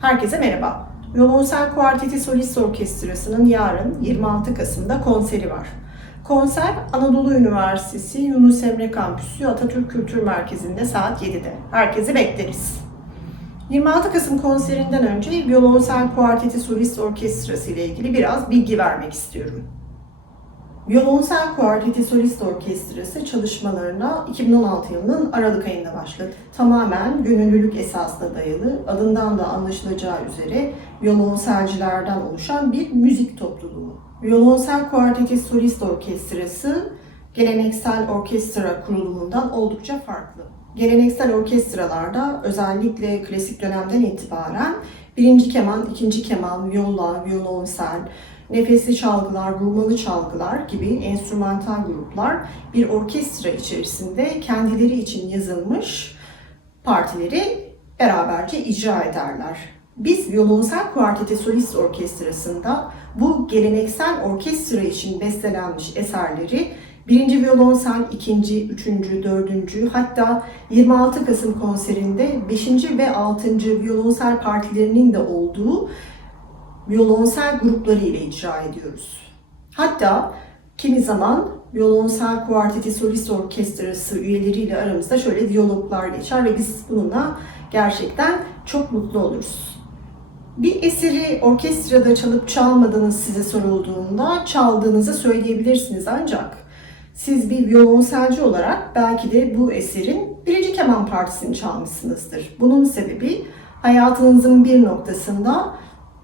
Herkese merhaba. Violonsel Kuarteti Solist Orkestrası'nın yarın 26 Kasım'da konseri var. Konser Anadolu Üniversitesi Yunus Emre Kampüsü Atatürk Kültür Merkezi'nde saat 7'de. Herkesi bekleriz. 26 Kasım konserinden önce Violonsel Kuarteti Solist Orkestrası ile ilgili biraz bilgi vermek istiyorum. Violonsel Kuarteti Solist Orkestrası çalışmalarına 2016 yılının Aralık ayında başladı. Tamamen gönüllülük esasına dayalı, adından da anlaşılacağı üzere violonselcilerden oluşan bir müzik topluluğu. Violonsel Kuarteti Solist Orkestrası geleneksel orkestra kurulumundan oldukça farklı. Geleneksel orkestralarda özellikle klasik dönemden itibaren birinci keman, ikinci keman, viola, violonsel, nefesli çalgılar, vurmalı çalgılar gibi enstrümantal gruplar bir orkestra içerisinde kendileri için yazılmış partileri beraberce icra ederler. Biz Violonsel Kuarteti Solist Orkestrası'nda bu geleneksel orkestra için bestelenmiş eserleri birinci violonsel, ikinci, üçüncü, dördüncü hatta 26 Kasım konserinde 5. ve 6. violonsel partilerinin de olduğu violonsel grupları ile icra ediyoruz. Hatta kimi zaman violonsel kuarteti solist orkestrası üyeleriyle aramızda şöyle diyaloglar geçer ve biz bununla gerçekten çok mutlu oluruz. Bir eseri orkestrada çalıp çalmadığınız size sorulduğunda çaldığınızı söyleyebilirsiniz ancak siz bir violonselci olarak belki de bu eserin birinci keman partisini çalmışsınızdır. Bunun sebebi hayatınızın bir noktasında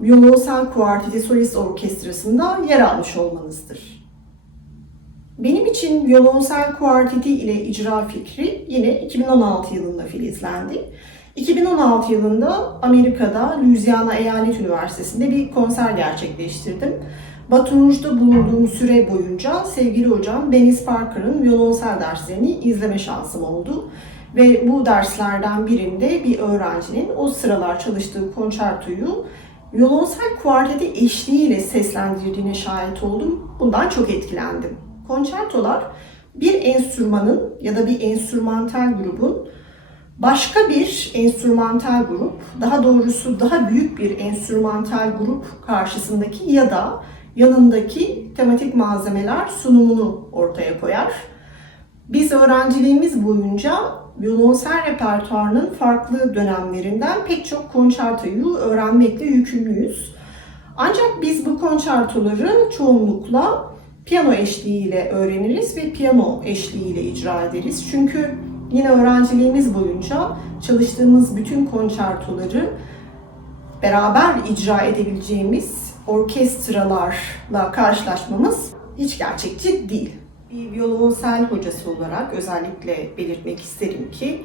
Violonsel Kuarteti Solist Orkestrası'nda yer almış olmanızdır. Benim için violonsel kuarteti ile icra fikri yine 2016 yılında filizlendi. 2016 yılında Amerika'da Louisiana Eyalet Üniversitesi'nde bir konser gerçekleştirdim. Baton Rouge'da bulunduğum süre boyunca sevgili hocam Dennis Parker'ın violonsel derslerini izleme şansım oldu. Ve bu derslerden birinde bir öğrencinin o sıralar çalıştığı konçertoyu violonsel kuarteti eşliğiyle seslendirdiğine şahit oldum. Bundan çok etkilendim. Konçertolar bir enstrümanın ya da bir enstrümantal grubun başka bir enstrümantal grup, daha doğrusu daha büyük bir enstrümantal grup karşısındaki ya da yanındaki tematik malzemeler sunumunu ortaya koyar. Biz öğrenciliğimiz boyunca violonsel repertuarının farklı dönemlerinden pek çok konçertoyu öğrenmekle yükümlüyüz. Ancak biz bu konçertoları çoğunlukla piyano eşliğiyle öğreniriz ve piyano eşliğiyle icra ederiz. Çünkü yine öğrenciliğimiz boyunca çalıştığımız bütün konçertoları beraber icra edebileceğimiz orkestralarla karşılaşmamız hiç gerçekçi değil. Violonsel hocası olarak özellikle belirtmek isterim ki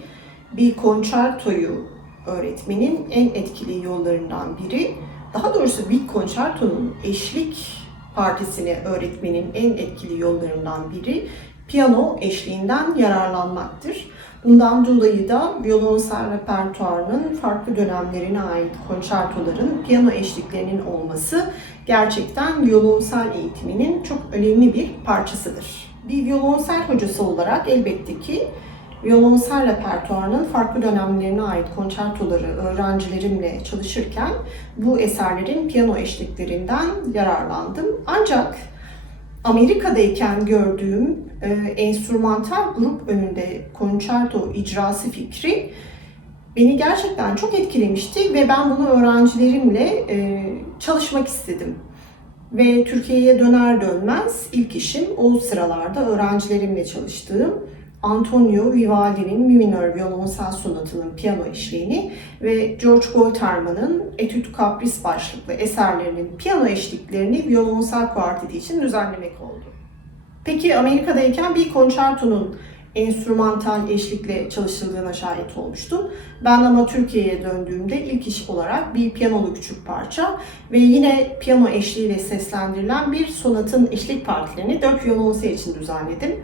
bir konçertoyu öğretmenin en etkili yollarından biri, daha doğrusu bir konçertonun eşlik partisini öğretmenin en etkili yollarından biri piyano eşliğinden yararlanmaktır. Bundan dolayı da violonsel repertuarının farklı dönemlerine ait konçertoların piyano eşliklerinin olması gerçekten violonsel eğitiminin çok önemli bir parçasıdır. Bir violonsel hocası olarak elbette ki violonsel repertuarının farklı dönemlerine ait konçertoları öğrencilerimle çalışırken bu eserlerin piyano eşliklerinden yararlandım. Ancak Amerika'dayken gördüğüm e, enstrümantal grup önünde konçerto icrası fikri beni gerçekten çok etkilemişti ve ben bunu öğrencilerimle e, çalışmak istedim. Ve Türkiye'ye döner dönmez ilk işim o sıralarda öğrencilerimle çalıştığım Antonio Vivaldi'nin Mi minör violonsel sonatının piyano eşliğini ve George Goldharman'ın Etüt Kapris başlıklı eserlerinin piyano eşliklerini violonsel kuarteti için düzenlemek oldu. Peki Amerika'dayken bir konçertonun enstrümantal eşlikle çalışıldığına şahit olmuştum. Ben ama Türkiye'ye döndüğümde ilk iş olarak bir piyanolu küçük parça ve yine piyano eşliğiyle seslendirilen bir sonatın eşlik partilerini 4 violonsel için düzenledim.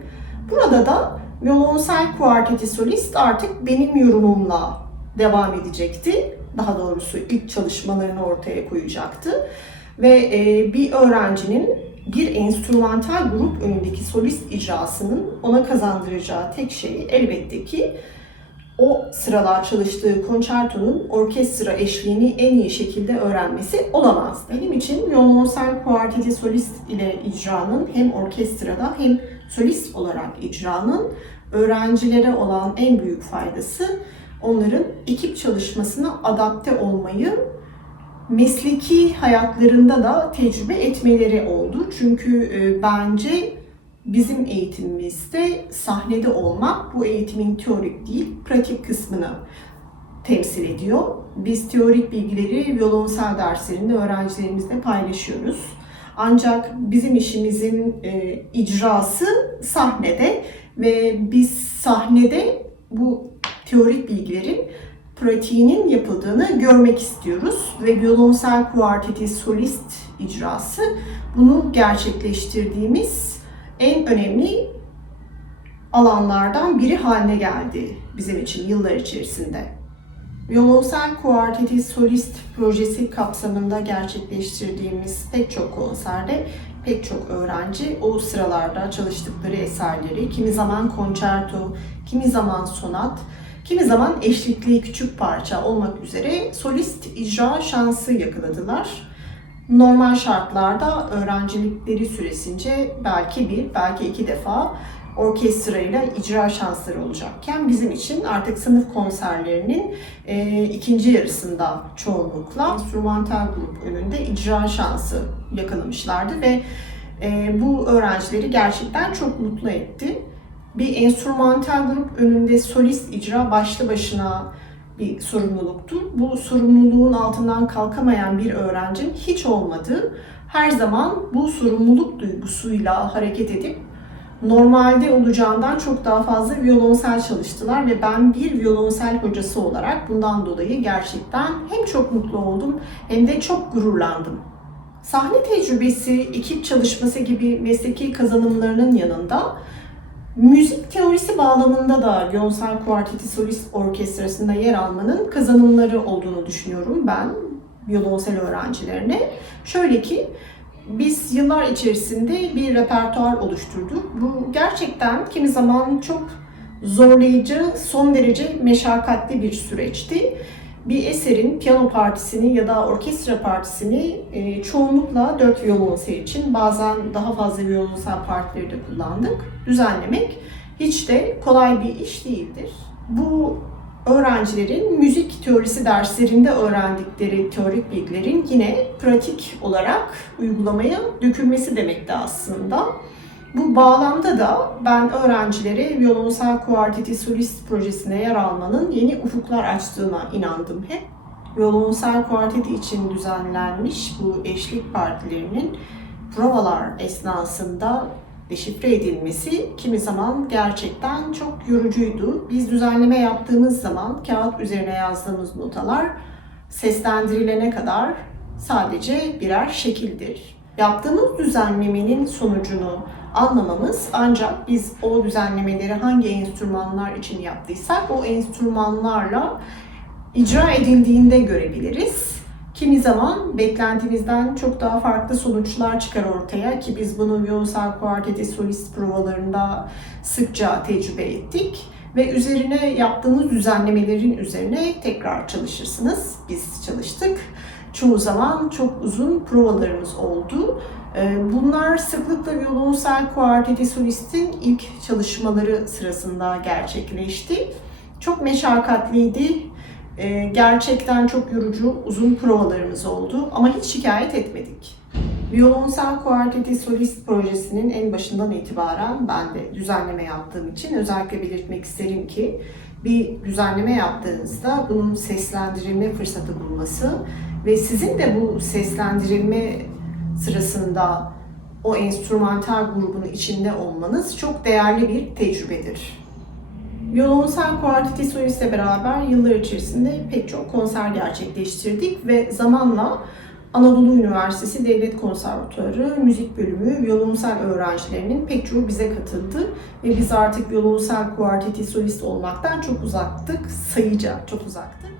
Burada da violonsel kuarteti solist artık benim yorumumla devam edecekti. Daha doğrusu ilk çalışmalarını ortaya koyacaktı. Ve bir öğrencinin bir enstrümantal grup önündeki solist icrasının ona kazandıracağı tek şey elbette ki o sıralar çalıştığı konçertonun orkestra eşliğini en iyi şekilde öğrenmesi olamaz. Benim için violonsel kuarteti solist ile icranın hem orkestrada hem solist olarak icranın öğrencilere olan en büyük faydası onların ekip çalışmasına adapte olmayı mesleki hayatlarında da tecrübe etmeleri oldu. Çünkü e, bence bizim eğitimimizde sahnede olmak bu eğitimin teorik değil, pratik kısmını temsil ediyor. Biz teorik bilgileri violonsel derslerinde öğrencilerimizle paylaşıyoruz. Ancak bizim işimizin e, icrası sahnede ve biz sahnede bu teorik bilgilerin pratiğinin yapıldığını görmek istiyoruz ve violonsel kuarteti solist icrası bunu gerçekleştirdiğimiz en önemli alanlardan biri haline geldi bizim için yıllar içerisinde. Violonsel Kuarteti Solist projesi kapsamında gerçekleştirdiğimiz pek çok konserde pek çok öğrenci o sıralarda çalıştıkları eserleri kimi zaman konçerto, kimi zaman sonat, kimi zaman eşlikli küçük parça olmak üzere solist icra şansı yakaladılar. Normal şartlarda öğrencilikleri süresince belki bir, belki iki defa orkestrayla icra şansları olacakken bizim için artık sınıf konserlerinin e, ikinci yarısında çoğunlukla instrumental grup önünde icra şansı yakalamışlardı ve e, bu öğrencileri gerçekten çok mutlu etti. Bir enstrümantal grup önünde solist icra başlı başına bir sorumluluktur. Bu sorumluluğun altından kalkamayan bir öğrencinin hiç olmadığı her zaman bu sorumluluk duygusuyla hareket edip normalde olacağından çok daha fazla violonsel çalıştılar ve ben bir violonsel hocası olarak bundan dolayı gerçekten hem çok mutlu oldum hem de çok gururlandım. Sahne tecrübesi, ekip çalışması gibi mesleki kazanımlarının yanında müzik teorisi bağlamında da Violonsel Kuarteti Solist Orkestrası'nda yer almanın kazanımları olduğunu düşünüyorum ben violonsel öğrencilerine. Şöyle ki biz yıllar içerisinde bir repertuar oluşturduk. Bu gerçekten kimi zaman çok zorlayıcı, son derece meşakkatli bir süreçti. Bir eserin piyano partisini ya da orkestra partisini e, çoğunlukla dört violonsel için bazen daha fazla violonsel partileri de kullandık. Düzenlemek hiç de kolay bir iş değildir. Bu öğrencilerin müzik teorisi derslerinde öğrendikleri teorik bilgilerin yine pratik olarak uygulamaya dökülmesi demekti aslında. Bu bağlamda da ben öğrencilere violonsel kuarteti solist projesine yer almanın yeni ufuklar açtığına inandım hep. Violonsel kuarteti için düzenlenmiş bu eşlik partilerinin provalar esnasında deşifre edilmesi kimi zaman gerçekten çok yorucuydu. Biz düzenleme yaptığımız zaman kağıt üzerine yazdığımız notalar seslendirilene kadar sadece birer şekildir. Yaptığımız düzenlemenin sonucunu anlamamız ancak biz o düzenlemeleri hangi enstrümanlar için yaptıysak o enstrümanlarla icra edildiğinde görebiliriz. Kimi zaman beklentimizden çok daha farklı sonuçlar çıkar ortaya ki biz bunu violonsel kuarteti solist provalarında sıkça tecrübe ettik ve üzerine yaptığınız düzenlemelerin üzerine tekrar çalışırsınız. Biz çalıştık. Çoğu zaman çok uzun provalarımız oldu. Ee, bunlar sıklıkla violonsel kuarteti solistin ilk çalışmaları sırasında gerçekleşti. Çok meşakkatliydi, ee, gerçekten çok yorucu, uzun provalarımız oldu ama hiç şikayet etmedik. Violonsel Kuarteti Solist projesinin en başından itibaren ben de düzenleme yaptığım için özellikle belirtmek isterim ki bir düzenleme yaptığınızda bunun seslendirilme fırsatı bulması ve sizin de bu seslendirilme sırasında o enstrümantal grubun içinde olmanız çok değerli bir tecrübedir. Violonsel Kuarteti Solist'le beraber yıllar içerisinde pek çok konser gerçekleştirdik ve zamanla Anadolu Üniversitesi Devlet Konservatuarı Müzik Bölümü violonsel öğrencilerinin pek çoğu bize katıldı. Ve biz artık violonsel kuarteti solist olmaktan çok uzaktık, sayıca çok uzaktık.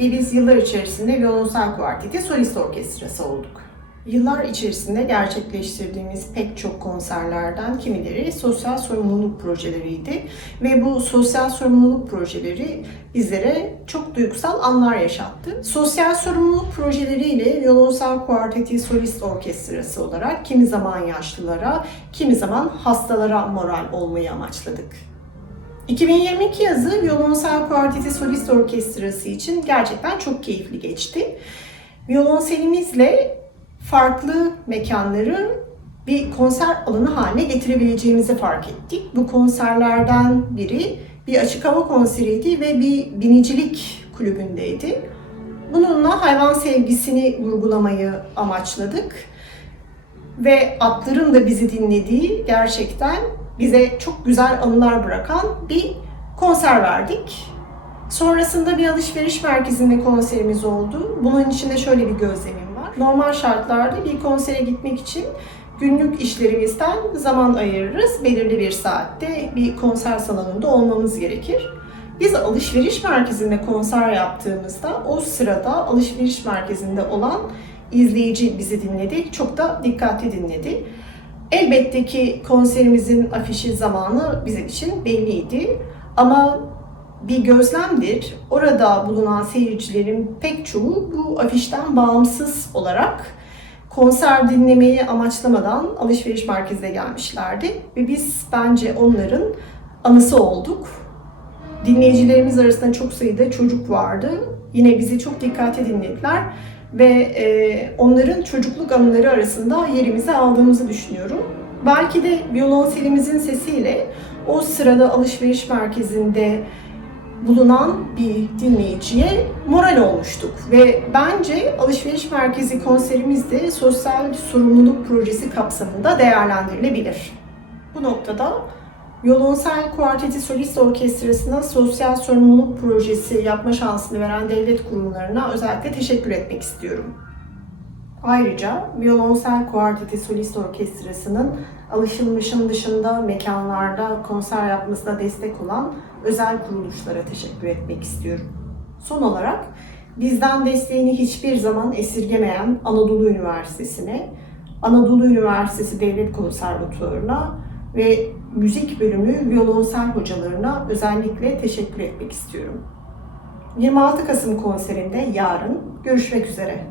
Ve biz yıllar içerisinde violonsel kuarteti solist orkestrası olduk. Yıllar içerisinde gerçekleştirdiğimiz pek çok konserlerden kimileri sosyal sorumluluk projeleriydi ve bu sosyal sorumluluk projeleri bizlere çok duygusal anlar yaşattı. Sosyal sorumluluk projeleriyle Violonsel Kuarteti Solist Orkestrası olarak kimi zaman yaşlılara, kimi zaman hastalara moral olmayı amaçladık. 2022 yazı Violonsel Kuarteti Solist Orkestrası için gerçekten çok keyifli geçti. Violonselimizle farklı mekanları bir konser alanı haline getirebileceğimizi fark ettik. Bu konserlerden biri bir açık hava konseriydi ve bir binicilik kulübündeydi. Bununla hayvan sevgisini vurgulamayı amaçladık. Ve atların da bizi dinlediği gerçekten bize çok güzel anılar bırakan bir konser verdik. Sonrasında bir alışveriş merkezinde konserimiz oldu. Bunun içinde şöyle bir gözlemim var. Normal şartlarda bir konsere gitmek için günlük işlerimizden zaman ayırırız. Belirli bir saatte bir konser salonunda olmamız gerekir. Biz alışveriş merkezinde konser yaptığımızda o sırada alışveriş merkezinde olan izleyici bizi dinledi. Çok da dikkatli dinledi. Elbette ki konserimizin afişi zamanı bizim için belliydi. Ama bir gözlemdir. Orada bulunan seyircilerin pek çoğu bu afişten bağımsız olarak konser dinlemeyi amaçlamadan alışveriş merkezine gelmişlerdi. Ve biz bence onların anısı olduk. Dinleyicilerimiz arasında çok sayıda çocuk vardı. Yine bizi çok dikkatli dinlediler ve e, onların çocukluk anıları arasında yerimizi aldığımızı düşünüyorum. Belki de violonselimizin sesiyle o sırada alışveriş merkezinde bulunan bir dinleyiciye moral olmuştuk. Ve bence alışveriş merkezi konserimiz de sosyal sorumluluk projesi kapsamında değerlendirilebilir. Bu noktada Violonsel Kuarteti Solist Orkestrası'na sosyal sorumluluk projesi yapma şansını veren devlet kurumlarına özellikle teşekkür etmek istiyorum. Ayrıca Violonsel Kuarteti Solist Orkestrası'nın alışılmışın dışında mekanlarda konser yapmasına destek olan özel kuruluşlara teşekkür etmek istiyorum. Son olarak bizden desteğini hiçbir zaman esirgemeyen Anadolu Üniversitesi'ne, Anadolu Üniversitesi Devlet Konservatuvarı'na ve müzik bölümü violonsel hocalarına özellikle teşekkür etmek istiyorum. 26 Kasım konserinde yarın görüşmek üzere.